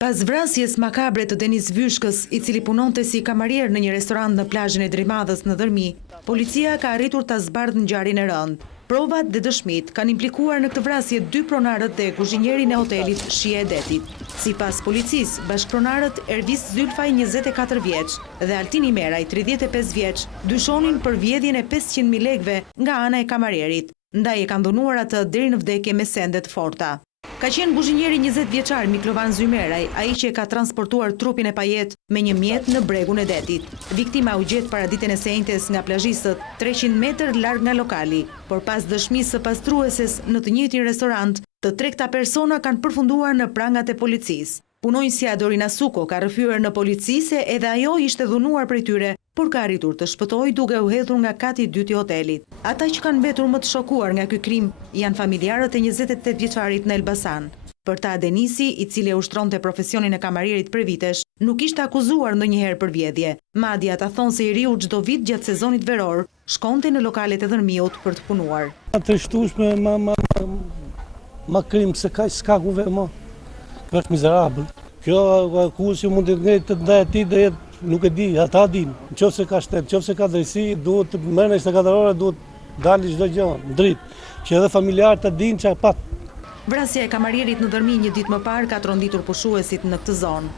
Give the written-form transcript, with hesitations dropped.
Pas vrasjes makabre të Denis Vyshkës, i cili punonte si kamarier në një restorant në plazhin e Drimadhës në Dërmi, policia ka arritur ta zbardhë ngjarjen e rënd. Provat dhe dëshmit kanë implikuar në këtë vrasje 2 pronarët dhe kuzhinjerin e hotelit Shija e Detit. Sipas policisë, bashkëpronarët Ervis Zylfaj 24 vjeç dhe Altin Imeraj 35 vjeç dyshonin për vjedhjen e 500.000 lekëve nga ana e kamarierit, ndaj e kanë dhunuar atë deri në vdekje me sende të forta. Ka qenë kuzhinjeri 20 vjeçar Miklovan Zymeraj, ai që ka transportuar trupin e Pajet me një mjet në bregun e Detit. Viktima u gjet paraditën e sejntes nga plazhistët 300 metër larg nga lokali, por pas dëshmisë së pastrueses në të njëjtin restorant, të 3 persona kanë përfunduar në prangat e policisë. Punonjësia Dorina Suko ka rrëfyer në polici se edhe ajo ishte dhunuar prej tyre, por ka arritur të shpëtojë duke u hedhur nga kati i dytë i hotelit. Ata që kanë mbetur më të shokuar nga ky krim janë familjarët e 28 vjeçarit në Elbasan. Për ta Denisi, i cili e ushtronte profesionin e kamarierit për vitesh, nuk ishte akuzuar ndonjëherë për vjedhje. Madje ata thonë se i riu çdo vit gjatë sezonit veror shkonte në lokalet e Dërmiut për të punuar. Të shtueshme ma krim se kaj s'ka kuve ma. Është mizerabël. Kjo akuzi mund të ngejtë të ndaj ati dhe jetë nuk e di, ata din. Nëse ka shtet, nëse ka drejtësi, duhet të merren 24 orë, duhet dalë çdo gjë në dritë, që edhe familjarët të dinë çfarë pat. Vrasja e kamarierit në Dërmi një ditë më parë ka tronditur pushuesit në këtë zonë.